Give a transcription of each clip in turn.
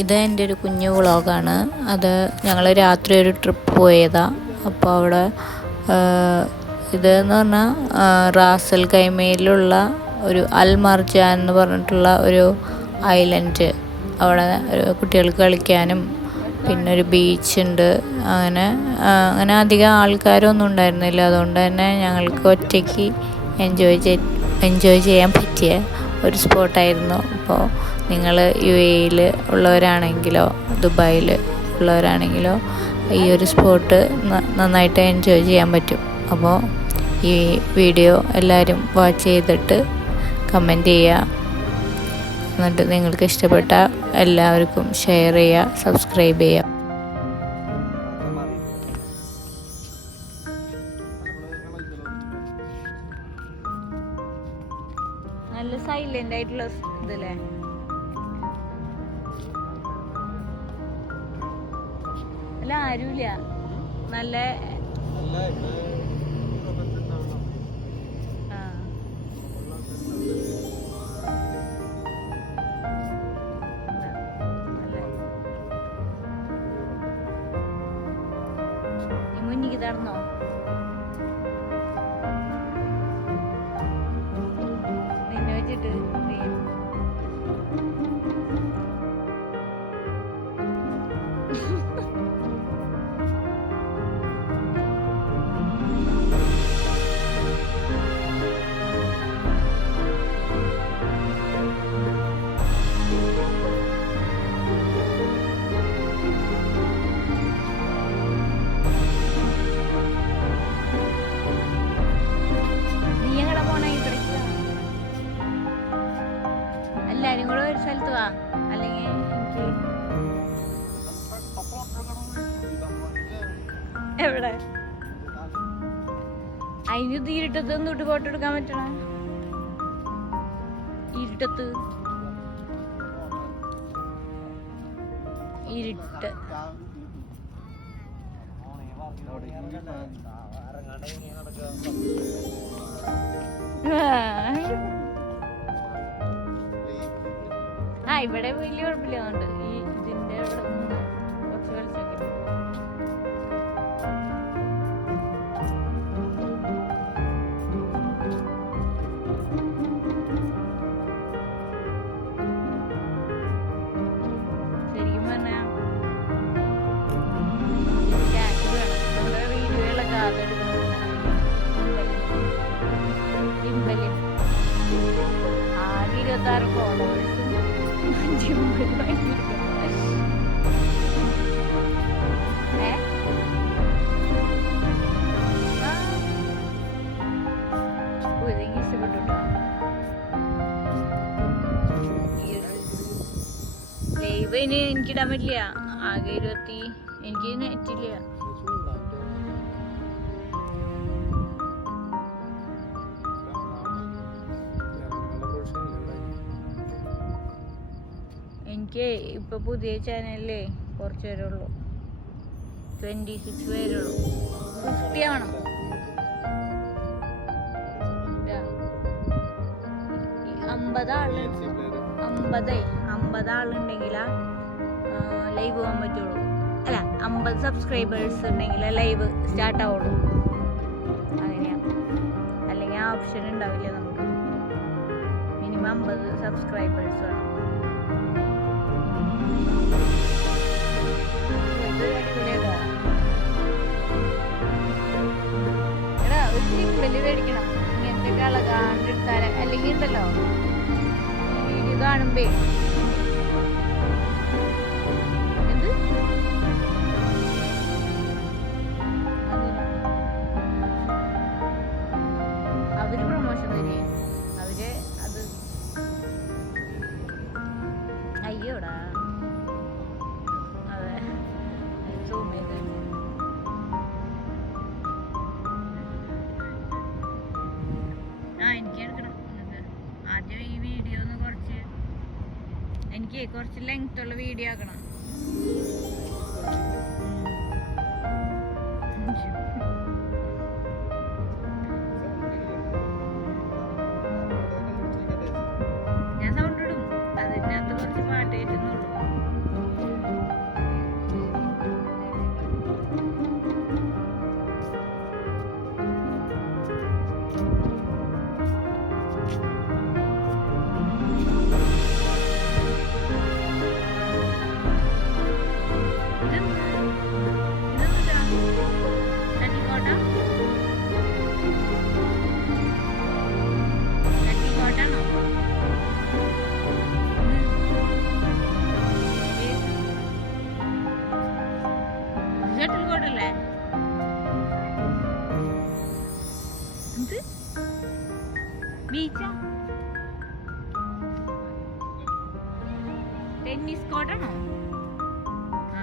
ഇത് എൻ്റെ ഒരു കുഞ്ഞു വ്ളോഗാണ്. അത് ഞങ്ങൾ രാത്രി ഒരു ട്രിപ്പ് പോയതാണ്. അപ്പോൾ അവിടെ ഇതെന്ന് പറഞ്ഞാൽ റാസൽ ഖൈമയിലുള്ള ഒരു അൽ മർജാൻ എന്ന് പറഞ്ഞിട്ടുള്ള ഒരു ഐലൻഡ്. അവിടെ കുട്ടികൾക്ക് കളിക്കാനും പിന്നെ ഒരു ബീച്ചുണ്ട്. അങ്ങനെ അധികം ആൾക്കാരൊന്നും ഉണ്ടായിരുന്നില്ല. അതുകൊണ്ട് തന്നെ ഞങ്ങൾക്ക് ഒറ്റയ്ക്ക് എൻജോയ് ചെയ്യാൻ പറ്റിയ ഒരു സ്പോട്ടായിരുന്നു. അപ്പോൾ നിങ്ങൾ UAE ഉള്ളവരാണെങ്കിലോ ദുബായിൽ ഉള്ളവരാണെങ്കിലോ ഈ ഒരു സ്പോട്ട് നന്നായിട്ട് എൻജോയ് ചെയ്യാൻ പറ്റും. അപ്പോൾ ഈ വീഡിയോ എല്ലാവരും വാച്ച് ചെയ്തിട്ട് കമൻറ്റ് ചെയ്യുക. എന്നിട്ട് നിങ്ങൾക്ക് ഇഷ്ടപ്പെട്ട എല്ലാവർക്കും ഷെയർ ചെയ്യുക, സബ്സ്ക്രൈബ് ചെയ്യുക. നല്ല സൈലന്റ് ആയിട്ടുള്ള ഇതല്ലേ. അല്ല ആരുമില്ല. നല്ല മുന്നിക്ക് തടന്നോ? നിന്നെ വെച്ചിട്ട് എല്ലാരും കൂടെ ഒരു സ്ഥലത്ത് വാ. അല്ലെങ്കിൽ എവിടെ അതിന് ഇരുട്ടത്ത് തൊട്ട് ഫോട്ടോ എടുക്കാൻ പറ്റണ? ഇരുട്ട് ഇവിടെ വലിയ കുഴപ്പമില്ല. അതുകൊണ്ട് ഈ ഇതിന്റെ ഇവിടെ നിന്ന് കുറച്ച് കളിച്ചൊക്കെ ശരിക്കും പറഞ്ഞാൽ നമ്മുടെ വീഡിയോകളൊക്കെ ആകെ 26 ഫോളോവേഴ്സ്. ലൈവ് എനിക്കിടാൻ പറ്റില്ല. ആകെ 20. എനിക്ക് നെറ്റില്ല. എനിക്ക് ഇപ്പൊ പുതിയ ചാനലിലേ കുറച്ച് പേരുള്ളൂ. 26 പേരുള്ളൂ. 50 ആവണം. 50 ആളുണ്ടെങ്കിലാ ലൈവ് പോകാൻ പറ്റുള്ളൂ. അല്ല 50 സബ്സ്ക്രൈബേഴ്സ് ഉണ്ടെങ്കിലേ ലൈവ് സ്റ്റാർട്ട് ആവുള്ളൂ. അങ്ങനെയാ. അല്ലെങ്കിൽ ആ ഓപ്ഷൻ ഉണ്ടാവില്ല നമുക്ക്. മിനിമം 50 സബ്സ്ക്രൈബേഴ്സ് വേണം. എടാ ഒരു സിമ്പല് മേടിക്കണം. ഇങ്ങനത്തെ കള കണ്ടെടുത്താല് അല്ലെങ്കിൽ ഉണ്ടല്ലോ വീഡിയോ കാണുമ്പേ എന്ത് അവര് പ്രൊമോഷൻ തരേ. അവര് അത് അയ്യോടാ എനിക്ക് എടുക്കണം. ആദ്യം ഈ വീഡിയോ ഒന്ന് എനിക്ക് കുറച്ച് ലെങ്ത് ഉള്ള വീഡിയോ ആക്കണം. ഞാൻ സൗണ്ട് ഇടും. അതിനകത്ത് കുറച്ച് പാട്ട് കേട്ടുന്നുള്ളൂ. ടെന്നീസ് കോർട്ടാണോ? ആ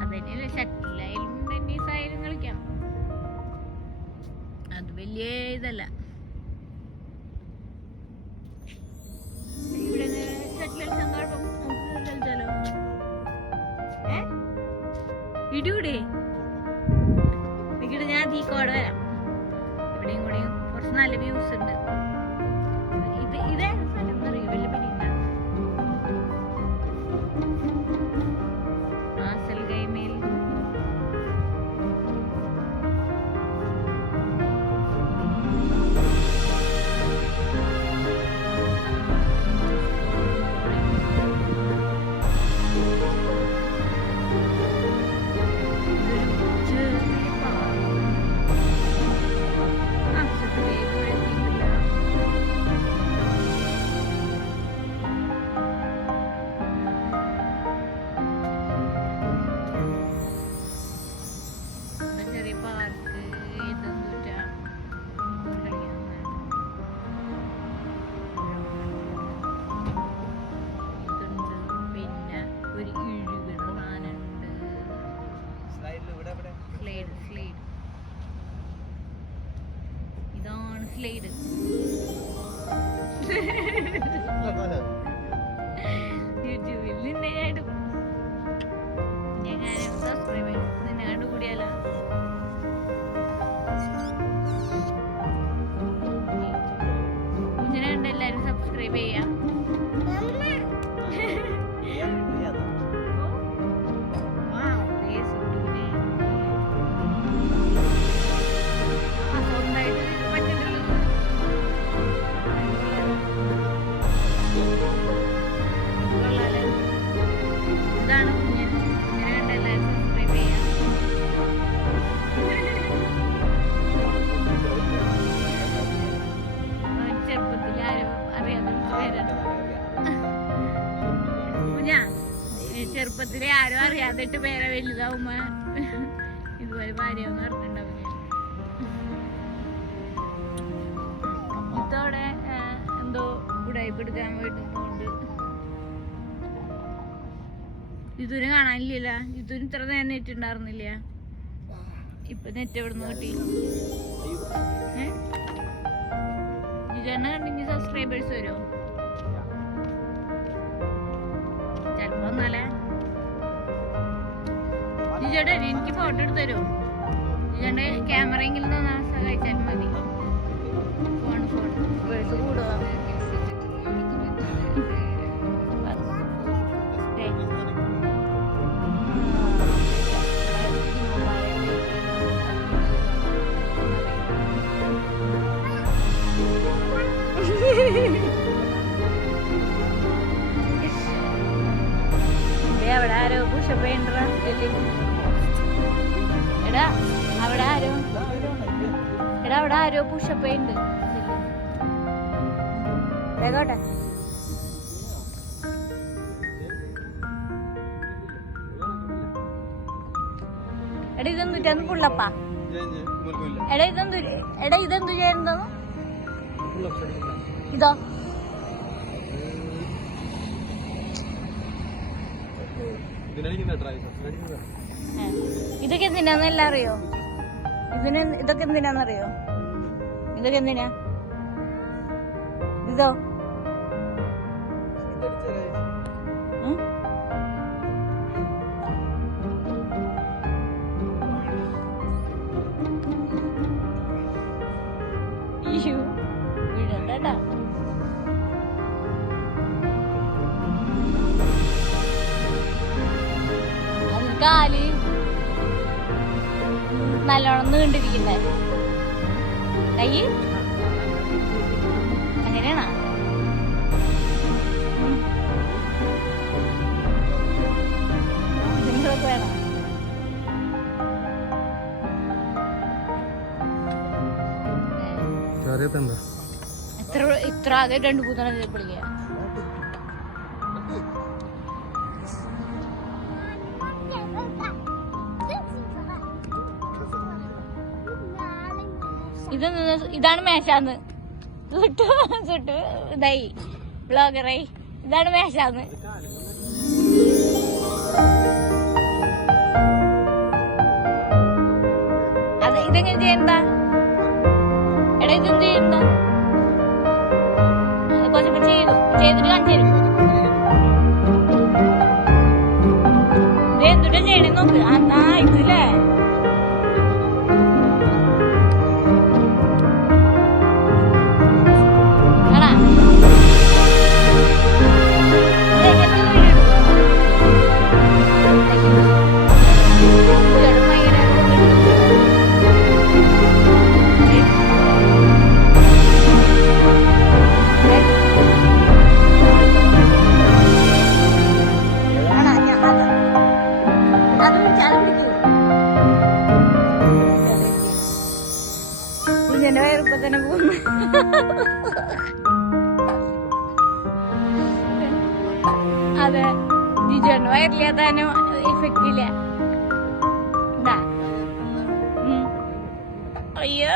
അതന്നെയല്ലേ, ഷട്ടിലായാലും ടെന്നീസ് ആയാലും കളിക്കാം. അത് വലിയ ഇതല്ല. ഇവിടെ ഷട്ടിൽ കളിച്ചാൽ കുഴപ്പം, നമുക്ക് കളിച്ചാലോ? ഇടിയൂടെ ഇവിടെ ഞാൻ ഈ കോട വരാം. ഇവിടെയും കൂടെയും കുറച്ച് നല്ല വ്യൂസ് ഉണ്ട്. ഇതേ സ്ഥലം അറിയോ? വലിയ പിടിയില്ല. ആസൽ ഗൈമേൽ ഇതാണ് സ്ലൈഡ്. യൂട്യൂബിൽ നിന്നെ ഞാൻ സബ്സ്ക്രൈബ് ചെയ്യും. നിന്നെ കണ്ടുകൂടിയാലോ? കുഞ്ഞിനെ കണ്ട് എല്ലാരും സബ്സ്ക്രൈബ് ചെയ്യാം. ചെറുപ്പത്തിലെ ആരും അറിയാതിട്ട് പേരെ വലുതാവുമ്പോ ഇതുപോലെ ഭാര്യന്ന് പറഞ്ഞിട്ടുണ്ടാവില്ല. ഇതോടെ എന്തോ ഉടായിപ്പെടുക്കാൻ പോയിട്ടുണ്ട്. ഇതുവിനെ കാണാനില്ല. ഇതുവിന് ഇത്ര നേരം നെറ്റ് ഉണ്ടായിരുന്നില്ല. ഇപ്പൊ നെറ്റ് എവിടുന്ന് കിട്ടി? ജിജേണ്ണ കണ്ടിന്യൂ സബ്സ്ക്രൈബേഴ്സ് വരുമോ? ചിലപ്പോ ഒന്നല്ലേ. ജിജേടെ എനിക്ക് ഫോട്ടോ എടുത്ത് തരുമോ? ജിജേന്റെ ക്യാമറയെങ്കിലും സഹായിച്ചാലും മതി. ഫോൺ പേഴ്സ് കൂടുക. അവിടെ ആരോ പുഷപ്പ് ചെയ്യണ്ടാ. എടാ അവിടെ ആരോ പുഷപ്പ് ചെയ്യുന്നുണ്ട്. കേട്ടെ എടാ ഇതെന്തുറ്റാന്ന് പുള്ളപ്പാ. എടാ ഇതെന്തു ചെയ്യുന്നോ? ഇതോ ഇതൊക്കെ എന്തിനാന്നെല്ലാം അറിയോ? ഇതൊക്കെ എന്തിനാന്നറിയോ? ഇതൊക്കെ എന്തിനാ? ഇതോ വീഴണ്ടേട്ടാ. കാല് നല്ലോണം നീണ്ടിരിക്കുന്നേ. കൈ അങ്ങനെയാണോ? നിങ്ങളൊക്കെ വേണം. ഇത്ര ആകെ 2-3 പൊളിക്കുക. ഇതാണ് മേശാന്ന് സുട്ടു ഇതായി ബ്ലോഗറായി. ഇതാണ് മേശാന്ന്. അത് ഇതെങ്ങനെ ചെയ്യണ്ട? എടാ ഇതെന്ത് ചെയ്യണ്ട? കുറച്ചപ്പോ ചെയ്തിട്ട് കാണിച്ചു തരും. ഇത് എന്തുട്ടാ ചെയ്യണേ നോക്ക്. ആ ഇതില്ലേ വയറുപ്പ തന്നെ പോകുന്നു. അതെ ജിജോന്റെ വയറില്ലാത്ത എഫക്റ്റ് ഇല്ല. അയ്യോ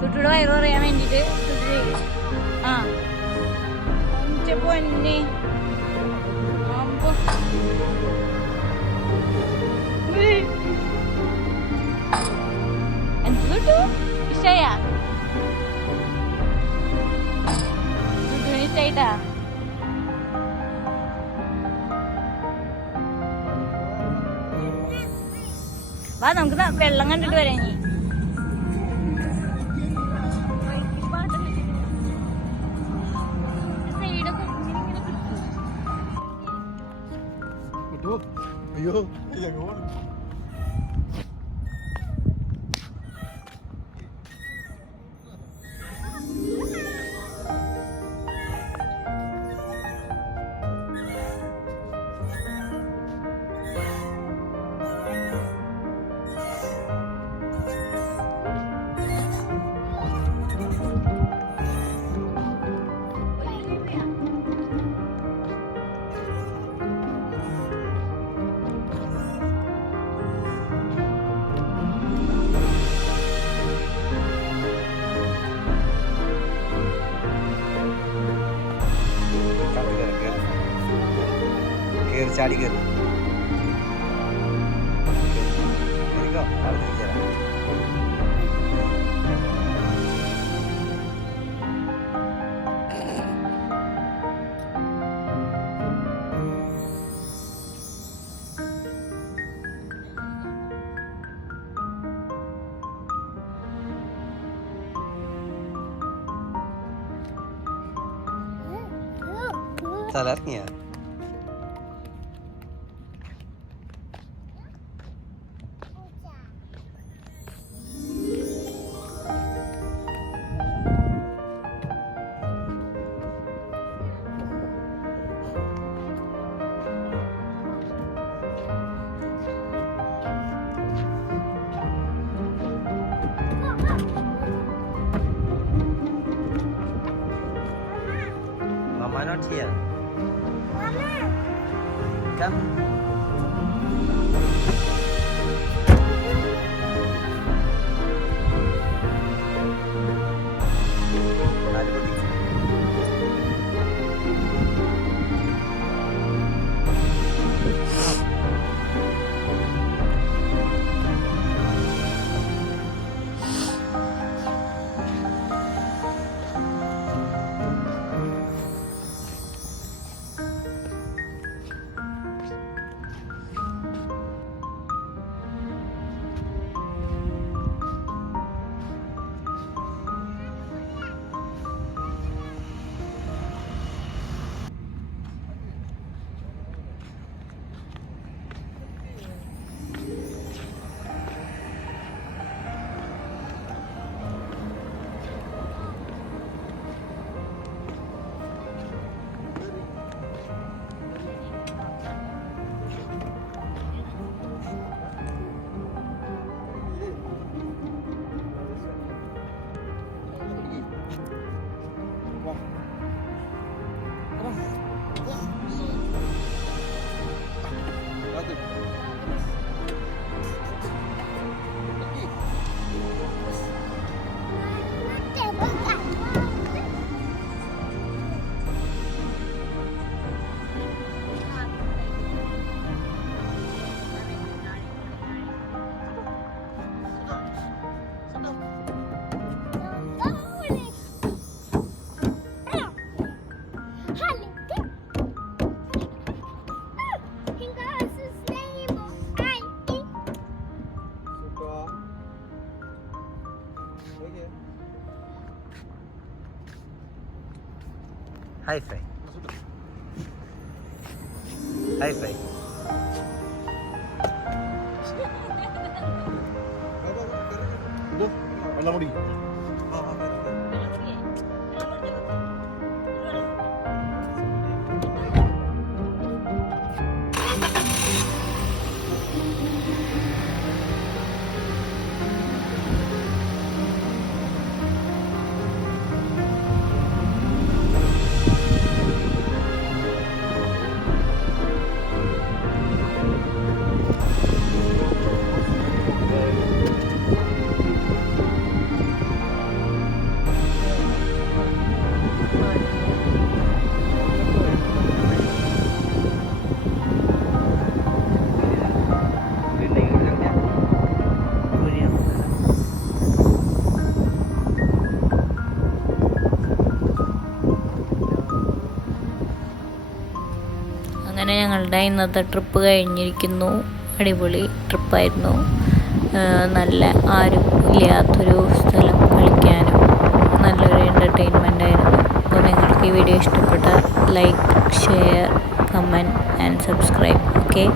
സുട്ടിയുടെ വയറ് പറയാൻ വേണ്ടിട്ട് ആ പൊന്നെ എന്ത് കിട്ടു ഇഷ്ടായ ഇഷ്ടായിട്ടാ? വാ നമുക്ക് വെള്ളം കണ്ടിട്ട് വരാം. ഇനി അയ്യോ ചാടി കയറി തലർങ്ങിയ Mama not here. Mama. Come. High phi high phi അങ്ങനെ ഞങ്ങളുടെ ഇന്നത്തെ ട്രിപ്പ് കഴിഞ്ഞിരിക്കുന്നു. അടിപൊളി ട്രിപ്പായിരുന്നു. നല്ല ആരും ഇല്ലാത്തൊരു സ്ഥലം, കളിക്കാനും നല്ലൊരു എൻ്റർടൈൻമെൻ്റ് ആയിരുന്നു. അപ്പോൾ നിങ്ങൾക്ക് ഈ വീഡിയോ ഇഷ്ടപ്പെട്ടാൽ like, share, comment and subscribe. Okay.